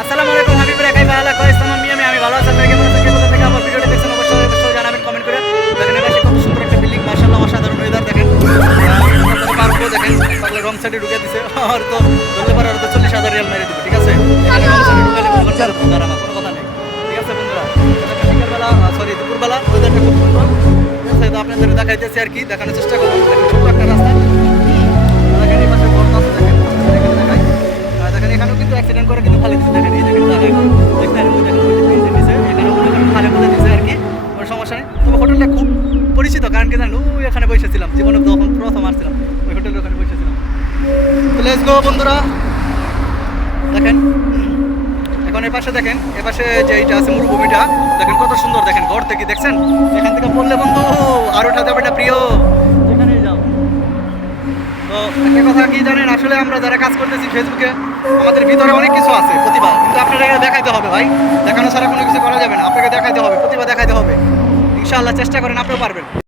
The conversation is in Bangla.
আসসালামু আলাইকুম হাবিবের একাই ভালো কয়েস তামাম মিয়ামি আমি ভালো আছি আপনারা কেমন আছেন কোথা থেকে আমার ভিডিওটা দেখছেন অবশ্যই অবশ্যই জানাবেন কমেন্ট করে দেখেন এবার কত সুন্দর একটা বিল্ডিং মাশাআল্লাহ অসাধারণ ওয়েদার দেখেন পার্কও দেখেন তাহলে রং সাইডে ঢুকে দিছে আর তো ধরলে পারে আর তো 40,000 রিয়াল মেরে দিবে ঠিক আছে এখানে রং সাইডে ঢুকালে মনে করেন দাঁড়া আমার কোনো কথা নেই ঠিক আছে বন্ধুরা বিকালবেলা সরি দুপুরবেলা ওয়েদারটা খুব সুন্দর ঠিক আছে তো আপনাদের দেখাইতেছি আর কি দেখানোর চেষ্টা করবো দেখেন ছোট্ট একটা রাস্তা দেখেন এই পাশে বড় রাস্তা দেখেন এখানে দেখাই দেখেন এখানেও কিন্তু অ্যাক্সিডেন্ট করে কিন্তু ভালো দিচ্ছে দেখেন এই দেখেন দেখেন ওই দেখেন ওই যে নিচে এখানে মনে করেন ভালো বলে দিচ্ছে আর কি কোনো সমস্যা নেই তবে হোটেলটা খুব পরিচিত কারণ কি জানেন ওই এখানে বসেছিলাম জীবনে তখন প্রথম আসছিলাম ওই হোটেলের ওখানে বসেছিলাম তো লেটস গো বন্ধুরা দেখেন এখন এপাশে দেখেন এপাশে যে এইটা আছে মরুভূমিটা দেখেন কত সুন্দর দেখেন ঘর থেকে দেখছেন এখান থেকে বললে বন্ধু আর ওঠা যাবে না প্রিয় যেখানেই যাও তো একটা কথা কি জানেন আসলে আমরা যারা কাজ করতেছি ফেসবুকে আমাদের ভিতরে অনেক কিছু আছে প্রতিভা কিন্তু আপনারা এটা দেখাইতে হবে ভাই দেখানো ছাড়া কোনো কিছু করা যাবে না আপনাকে দেখাইতে হবে প্রতিভা দেখাইতে হবে ইনশাআল্লাহ চেষ্টা করেন আপনিও পারবেন